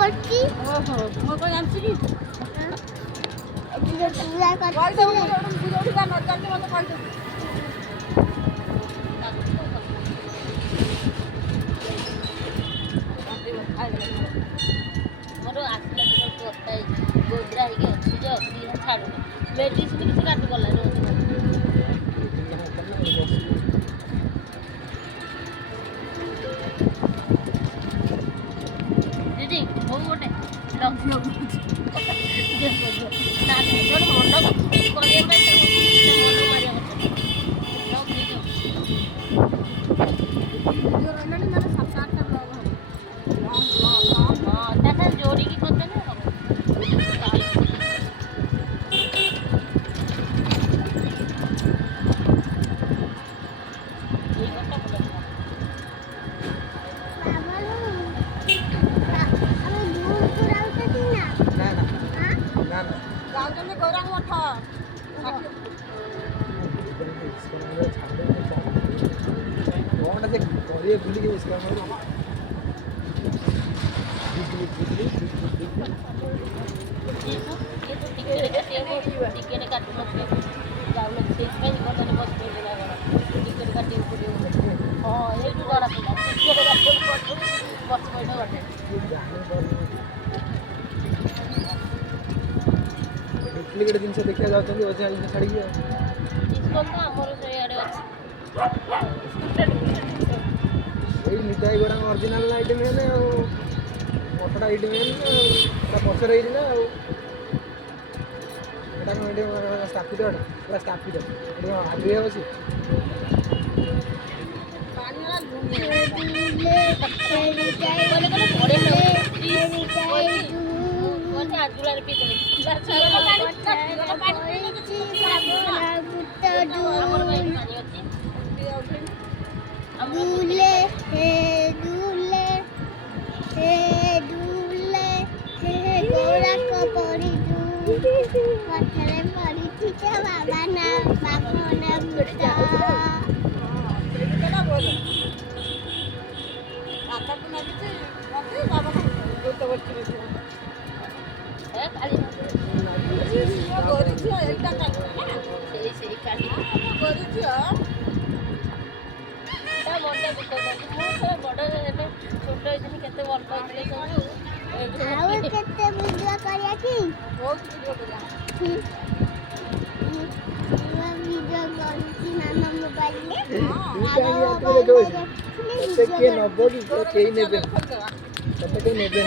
पड़ती ओहो मो को जानछि कि पूरा पूरा कॉल दे बुझौड़ी का न जानते मत कॉल दे मोर आसला दिन कोताई गोदरा ही के अछि जो दिन छाडू मेडिसिन किसी काट गला जो दीदी हो गोटे लक्ष्य ना जोर मन करे पे मन मारिया जो रहना माने 7-8 टा ब्लॉग हो हां देखा जोड़ी की करते ना गाँव में गौरा मठ ये तो टिकट काट नथिए जाउन सेज पे कोन बस पे टिकट काटे पड़ियो हां ए जो जरा टिकट काटे पड़ियो बस पे बाटे डुप्लीकेट जिनसे देखा जाउछन ओरिजिनल जिनसे छाड़ी गया इसको तो हमर से आड़े अछि एई निताई गोड़ा ओरिजिनल आइटम है ना मोटड़ा आइटम है ना पछर है ना एटा को एटे स्थापित है पूरा स्थापित है आगे है बसी पानी वाला कोन आजुला पी दे दूले हे दूले हे दूले हे गोरा को पड़ी दू पत्थरे पड़ी थी क्या बाबा ना बुटा केना बोल आता को ना बिचे मते बाबा को तो बच्चे बच्चे ए काली ये गोरी छो एकटा काट सेई काली गोरी छो ता मोटा बिको मो से बड़ हेले छोट दिन केते भल पाइले सब आओ केते वीडियो करिया की बहुत वीडियो करा वीडियो करती नाना मोबाइल में के नब्बे की कहीं नेबे तब के नेबे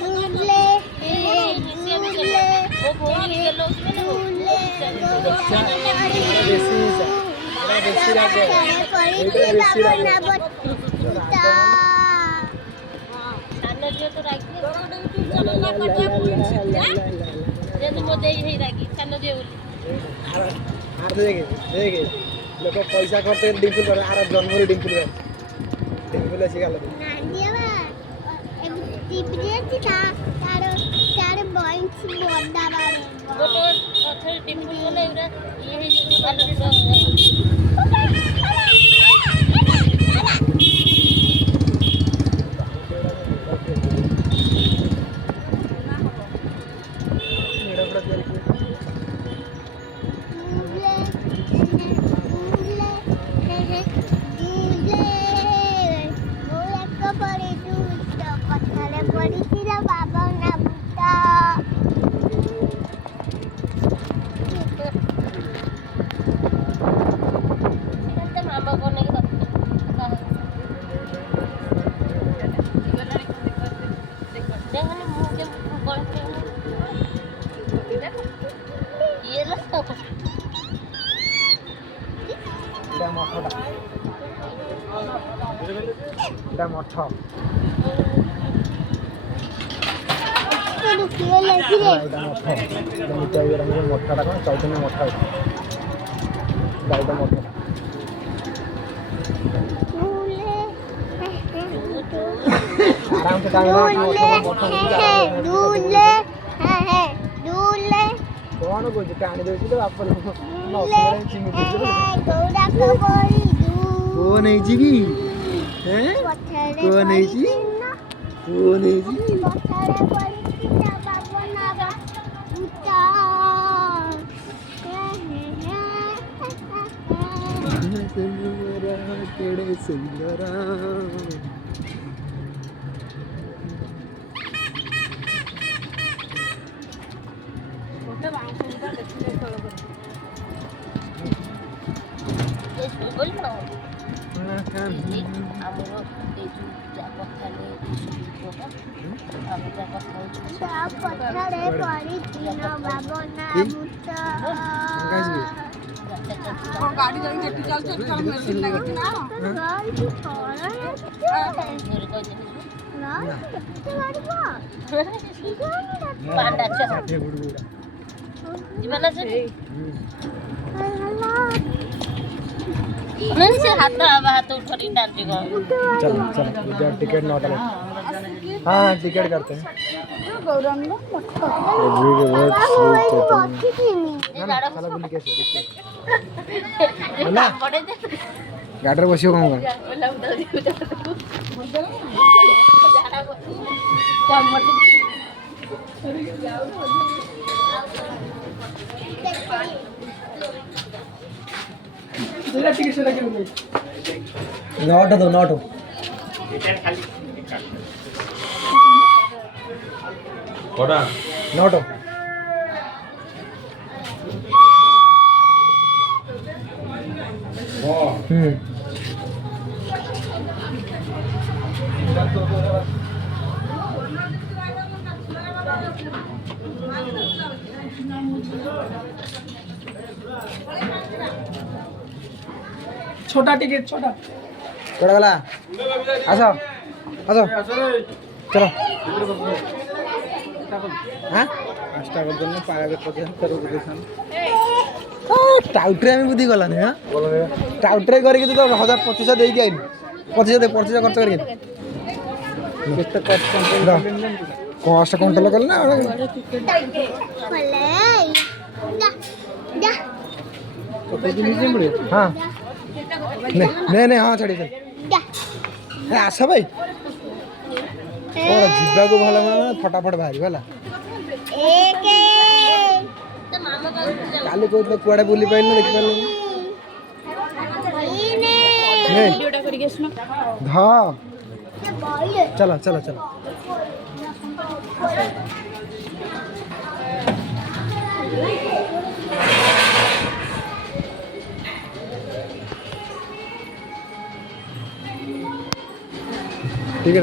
दूले दूले ओ भोली के लोग में दूले बेसी बेसी रागे बाबा ना बुटा सानो जो तो राखी तोरा यूट्यूब चैनल ना पटिया जे तो मोदे ही राखी सानो जे बोली आर देखे लोग पैसा खर्च डिम्पल कर आर जन्म डिम्पल ऐसी गल नांदिया एक टिपरे थी तारो तारो बॉइंस बोडा बारे गोटो अथर टिम्पल बोले एरा ये ही मामा को नहीं देखने मुंह के कौन ये रास्ता এটা মঠটা এটা মঠ এটা মঠ নিতাই গরমের মঠটা কোন চৈতন্য মঠ এটা মঠ आराम से दूले है दूले कौन बोल टाणी देछि तो आप नसरे चिनी देछि गौड़ा को बोली दू कौन है जी की हैं पत्थरे कौन है जी कौन है जी? पत्थर पड़ी ना बाबा ना भूता मेरा केड़े सिंगरा ଗୋଟେ ବାଉଁଶ ବୁଦା ଦେଖିଲେ ତଳ କରି बोल ना ଆମର ଏଇ ଯୋଉ ଜାଗା ଖାଲି ଆମେ ଜାଗା ଖାଉଛୁ ପଥରେ ପଡିଛି ନା ବାବା ନା ଭୂତା କଣ ଗାଡ଼ି ଯାଇ ସେଠି ଚାଲୁଛି ଏଠି କଣ ମେସିନ୍ ଲାଗିଛି ନା ପାଣ୍ଡା ଯିବା ନା ସେଠି नहीं से हाथ हाथ उठरी डांटी को चलो चलो इधर टिकट नॉट अलाउड हाँ टिकट करते हैं ଗୌରାଙ୍ଗ ये गाड़ा चलो बुली कैसे ना पड़े दे गाड़ी रे बसियो कौन ओला उधर जाड़ा कम मत नॉट दो नॉट कोड़ा नॉट छोटा टिकट छोटा कोड़ा वाला आसो आसो चलो हाँ आस्था कर देना पाया के पके करो देखान टाउटरे में बुद्धि गला नहीं हां टाउटरे करके तो 1025 दे के आइल 25 खर्च करके कितना कॉस्ट कंट्रोल कर ना हाँ नहीं नहीं हाँ छाड़ी चल आस भाई जीवा को भल फटाफट बाहर गला काली कहते कुआड़े बुली पाइल देखि पाइल धा चलो चलो चलो ठीक है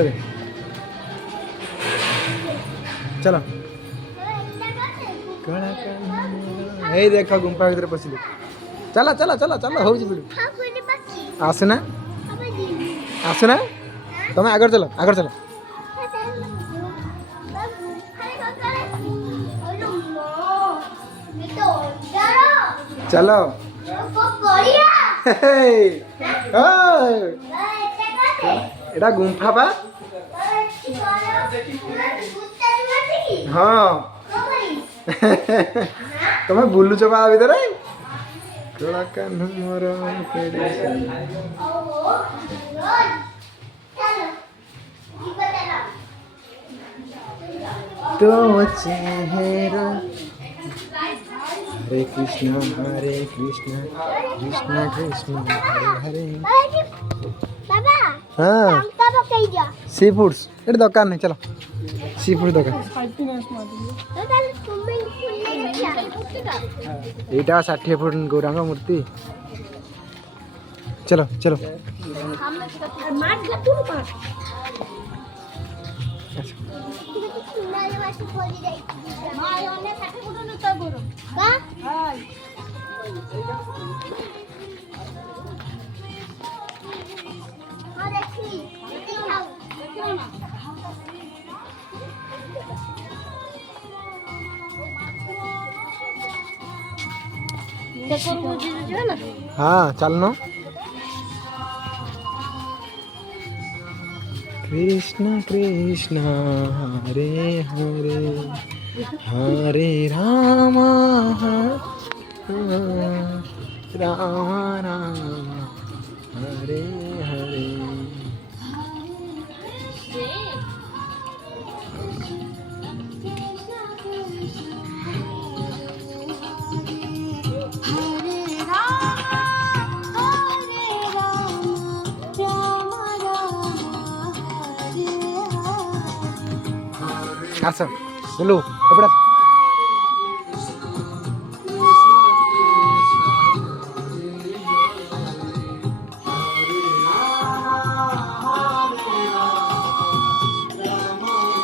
चलो हे देखा गुंफा भीतर पशिले चला चला चला चला हो जी वीडियो आसना आसना तुम आगर चलो आगर चलो चलो एटा गुंफा बा हाँ तुम्हें बुलुच बा भीतर तो चेहरा हरे कृष्ण कृष्ण कृष्ण हरे हरे बाबा हाँ का पकई जा सी फूड्स ये दुकान नहीं चलो सी फूड दुकान तो ताल स्विमिंग पूल में जा एटा 60 फुट गौरांग मूर्ति चलो चलो मार गतु पास सुनाले वासी खोली जाई माय ओने 60 फुट न तो गुरु का हाय हां देखी दिखाओ देखो ना देखो मुझे जो है ना हाँ चलना कृष्ण कृष्ण हरे हरे हरे राम राम राम हरे हरे आस बोलू एपड़ा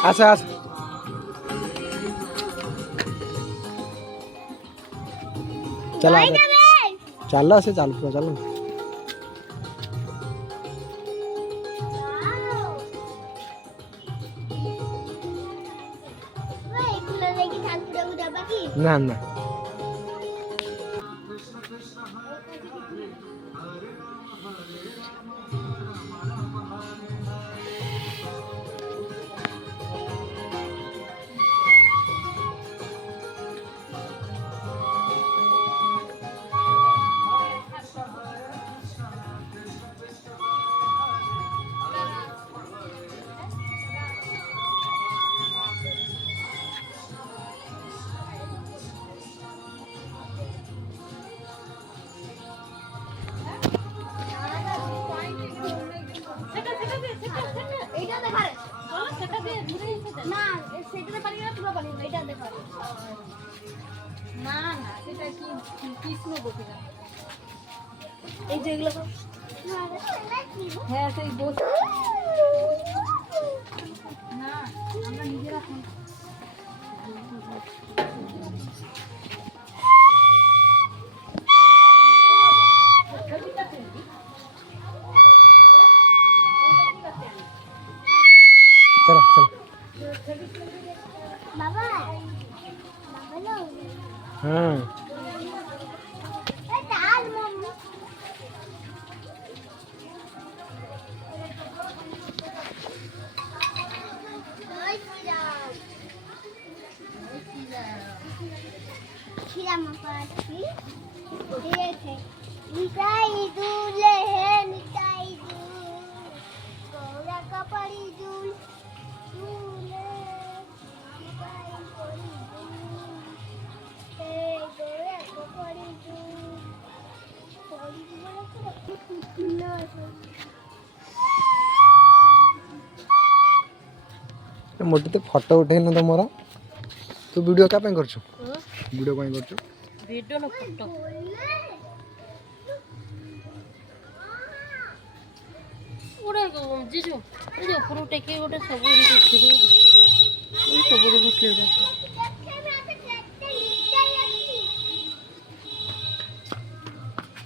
आस आस चला चल से चल चल ना ना না না সেটা কি কৃষ্ণ গোপীরা এই যে এগুলো হ্যাঁ সেই বসে না আমরা নিজেরা चलो चलो बाबा बाबा हाँ डाल मम्मी खीरा मपाती ये थे निकाई दूले है निकाई दूल कोरा कपड़ी दूल दूले निकाई कोरी दूल हे कोरा कपड़ी दूल कोरी दूल ना मोटी तो फोटो उठे ना तुम तू वीडियो क्या कर वीडियो कहीं कर वीडियो ना फोटो ओडा जीजू ए जो ऊपर टेके गोटे सब देखि सब देखि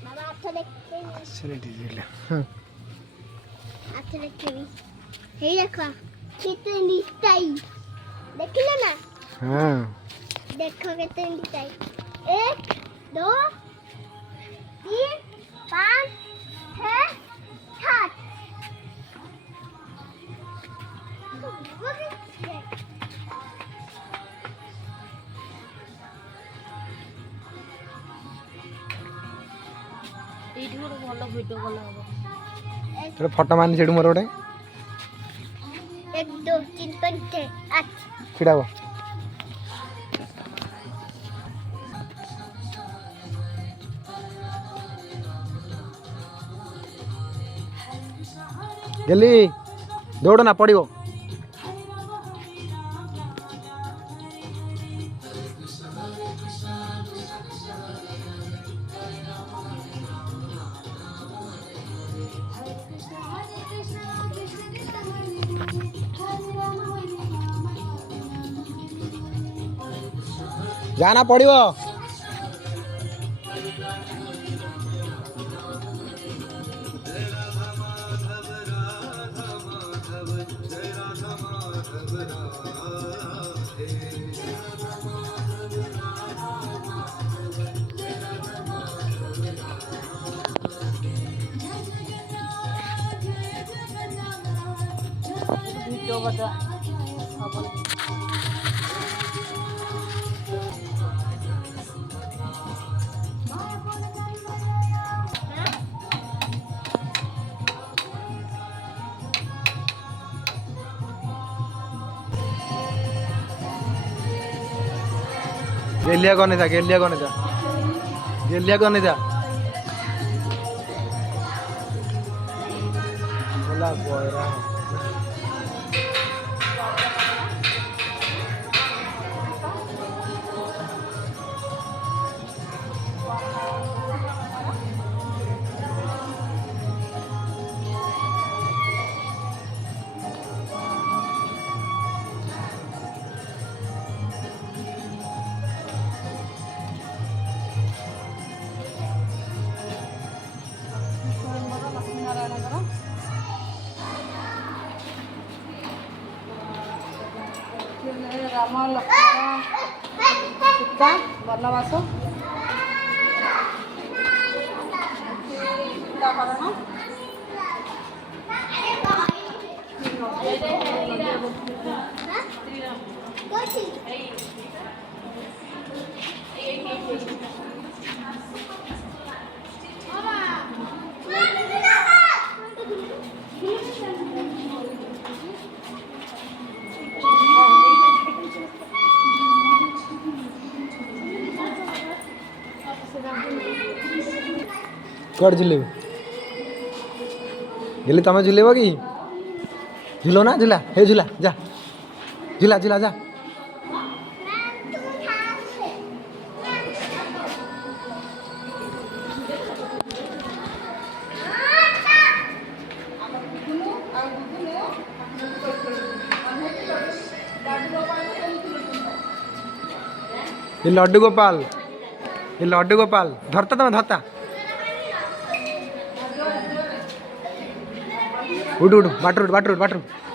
बाबा अच्छा देखते हैं चलो डिजिटल अच्छा देखते हैं हे देखो कितने निस्ताई देखिए ना हाँ देखो कितने निस्ताई 1 2 3 5 6 7 ଏଇଠି ଗୋଟେ ଭଲ ଭିଡ଼ିଓ କଲା ହବ तेरे फोटो मारनी सेठू मोर गोटे 1 2 3 5 6 8 छिड़ा हुआ गेली दौड़ ना पड़ो जाना पड़ो ଭିଡ଼ିଓ ବଦା ହବ गेलिया कौन था गेलिया कौन था गेलिया कौन था बोला बोरा ରାମ ଲକ୍ଷ୍ମଣ ସୀତା ବନବାସ ସୀତାହରଣ कौन झूलेब गेली तमें झूलेब कि झूलो ना झूला हे झूला जा झूला झूला जा ये लड्डू गोपाल धरता तमें धरता उठ उठ बाटर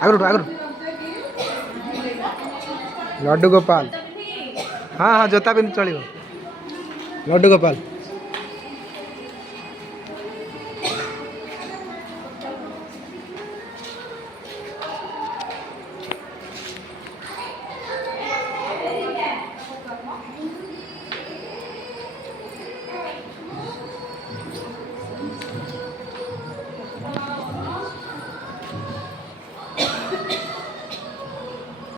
आगर लड्डू गोपाल हाँ हाँ जोता पिंध चलो लड्डू गोपाल